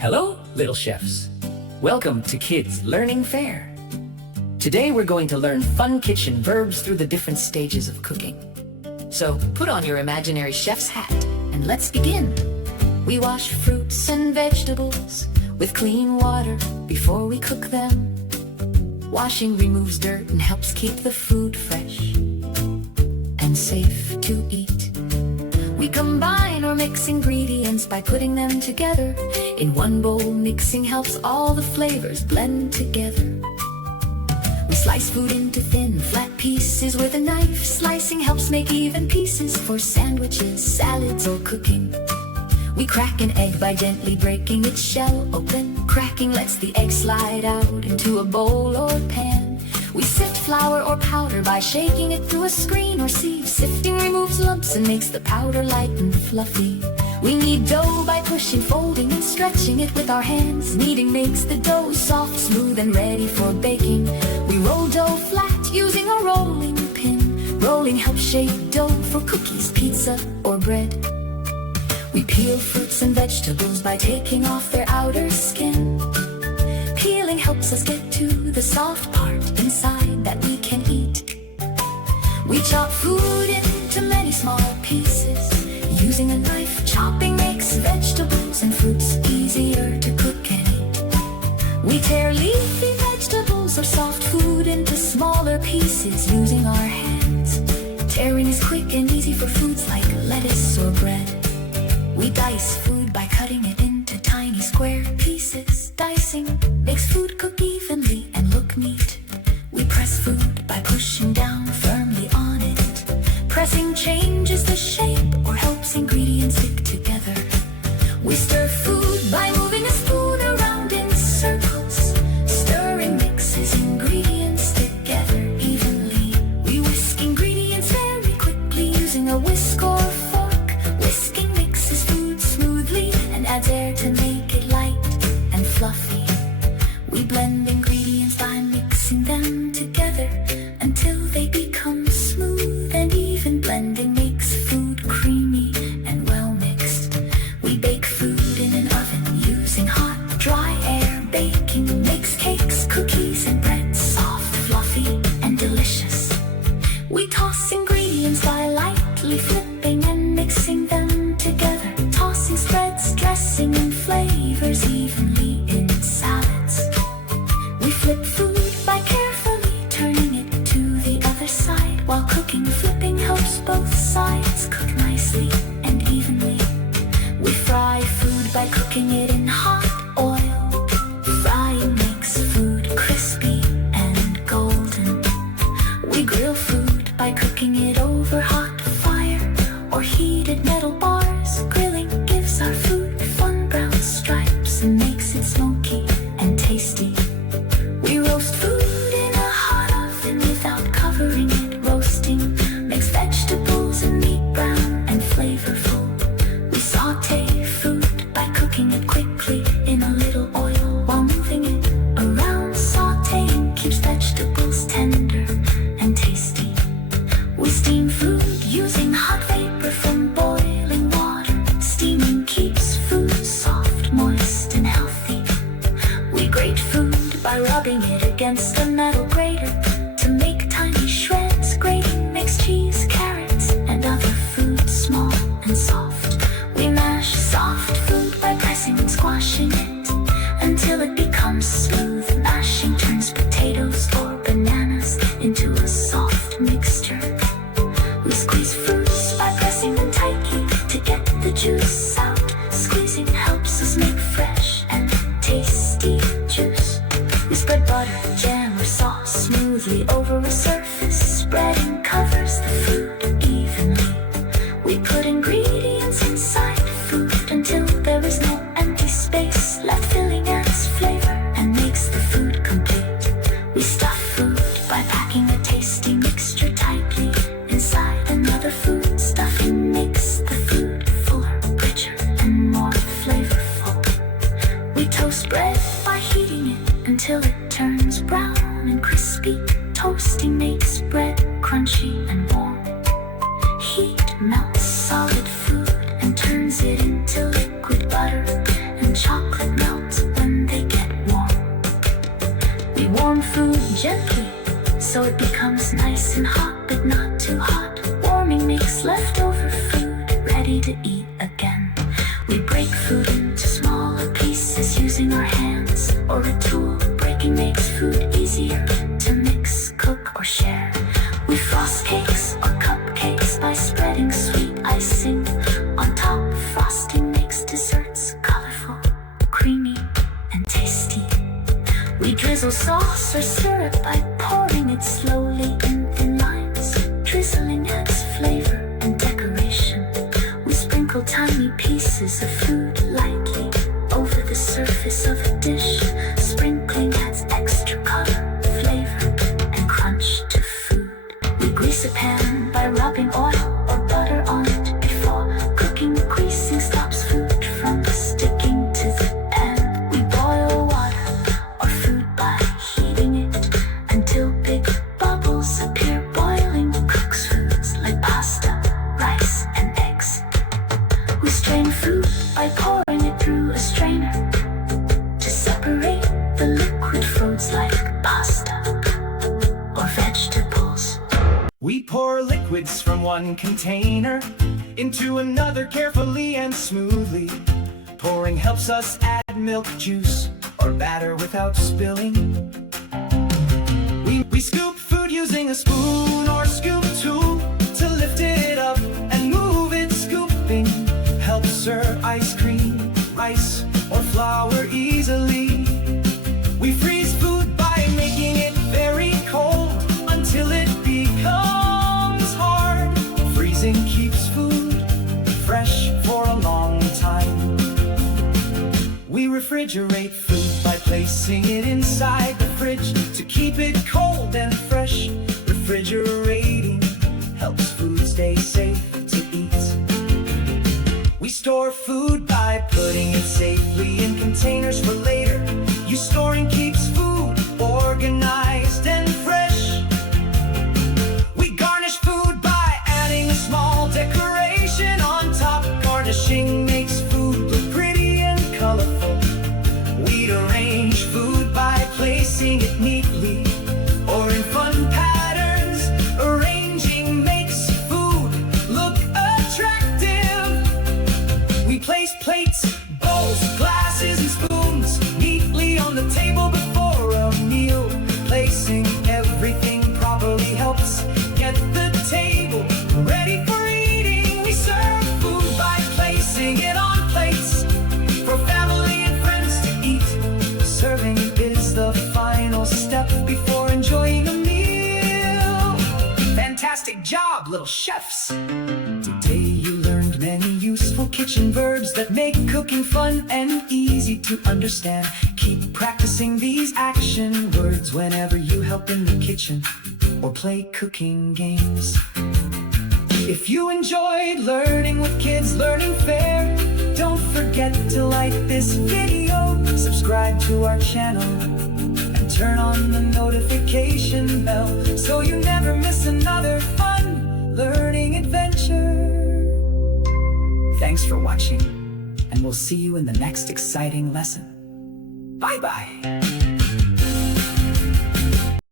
Hello, little chefs. Welcome to Kids Learning Fair. Today we're going to learn fun kitchen verbs through the different stages of cooking. So put on your imaginary chef's hat and let's begin. We wash fruits and vegetables with clean water before we cook them. Washing removes dirt and helps keep the food fresh and safe to eat. We combine or mix ingredients by putting them together. In one bowl, mixing helps all the flavors blend together. We slice food into thin, flat pieces with a knife. Slicing helps make even pieces for sandwiches, salads, or cooking. We crack an egg by gently breaking its shell open. Cracking lets the egg slide out into a bowl or pan. We sift flour or powder by shaking it through a screen or sieve. Sifting removes lumps and makes the powder light and fluffy. We knead dough by pushing, folding, and stretching it with our hands. Kneading makes the dough soft, smooth, and ready for baking. We roll dough flat using a rolling pin. Rolling helps shape dough for cookies, pizza, or bread. We peel fruits and vegetables by taking off their outer skin. Peeling helps us get to the soft part inside that we can eat. We chop food into many small pieces. Using a knife, chopping makes vegetables and fruits easier to cook and eat. We tear leafy vegetables or soft food into smaller pieces using our hands. Tearing is quick and easy for foods like lettuce or bread. We dice food by cutting it into tiny square pieces. Dicing makes food cook evenly and look neat. We press food by pushing down firmly on it. Pressing changes the shape or helps ingredients stick together. We stir food by moving a spoon around in circles. Stirring mixes ingredients together evenly. We whisk ingredients very quickly using a whisk or fork. Whisking mixes food smoothly and adds air to make it light and fluffy. We blend ingredients by mixing them together until they become smooth and even. Blending makes food creamy and well mixed. We bake food in an oven using hot, dry air. Baking makes cakes, cookies, and bread soft, fluffy, and delicious. We toss ingredients by lightly flipping and mixing them together. Tossing spreads, dressing, and flavors evenly in salads. We flip food by carefully turning it to the other side. While cooking, flipping helps both sides cook nicely and evenly. We fry food by cooking it in hot oil. Frying makes food crispy and golden. We grill food by cooking it over hot fire or heated metal bars. Grilling gives our food fun brown stripes and makes it smoky and tasty. We roast food in a hot oven without covering it. Roasting makes vegetables and meat brown and flavorful. We saute food by cooking it quickly in a little oil while moving it around. Sauteing keeps vegetables tender and tasty. We steam food using hot vapor from boiling water. Steaming keeps food soft, moist, and healthy. We grate food by rubbing it against a metal grater to make tiny shreds. Grating makes cheese, carrots, and other food small and soft. We mash soft food by pressing and squashing it until it becomes smooth. Mashing turns potatoes or bananas into a soft mixture. We squeeze fruits by pressing them tightly to get the juice out. Squeezing helps us make fresh and tasty juice. We spread butter, jam, or sauce smoothly over a surface. Spreading covers the food evenly. We put ingredients inside food until there is no empty space left. Filling adds flavor and makes the food complete. We stuff food by packing a tasty mixture tightly inside another food. Stuffing makes the food fuller, richer, and more flavorful. We toast bread by heating it until it turns brown and crispy. Toasting makes bread crunchy and warm. Heat melts solid food and turns it into liquid butter, and chocolate melts Drizzle sauce or syrup by pouring it slowly in thin lines. Drizzling adds flavor and decoration. We sprinkle tiny pieces of food lightly over the surface of a dish. Sprinkling adds extra color, flavor, and crunch to food. We grease a pan by rubbing oil or butter on it before cooking. Greasing stops food from sticking to the pan. We boil water or food by heating it until big bubbles appear. Boiling cooks foods like pasta, rice, and eggs. We strain food by pouring it through a strainer to separate the liquid foods like pasta or vegetables. We pour liquids from one container into another carefully and smoothly. Pouring helps us add milk, juice, or batter without spilling. We scoop food using a spoon or scoop tool to lift it up and move it. Scooping helps serve ice cream, rice, or flour easily. We freeze food by making it very cold until it becomes hard. Freezing keeps food fresh for a long time. We refrigerate food by placing it inside the fridge to keep it cold and fresh. Refrigerating helps food stay safe to eat. We store food by putting it safely in containers for later. Storing keeps food organized and fresh. We garnish food by adding a small decoration on top. Garnishing makes food look pretty and colorful. We'd arrange food by placing it neatly or in fun patterns. Arranging makes food look attractive. We place plates, bowls, glasses, and spoons neatly on the table before a meal. Placing everything properly helps get the table ready for eating. We serve food by placing it on plates for family and friends to eat. Serving is the final step before enjoying a meal. Fantastic job, little chefs! Today you learned many useful kitchen verbs that make cooking fun and easy to understand. Keep practicing these action words whenever you help in the kitchen or play cooking games. If you enjoyed learning with Kids Learning Fair, don't forget to like this video, subscribe to our channel, and turn on the notification bell so you never miss another fun learning adventure. Thanks for watching, and we'll see you in the next exciting lesson. Bye-bye.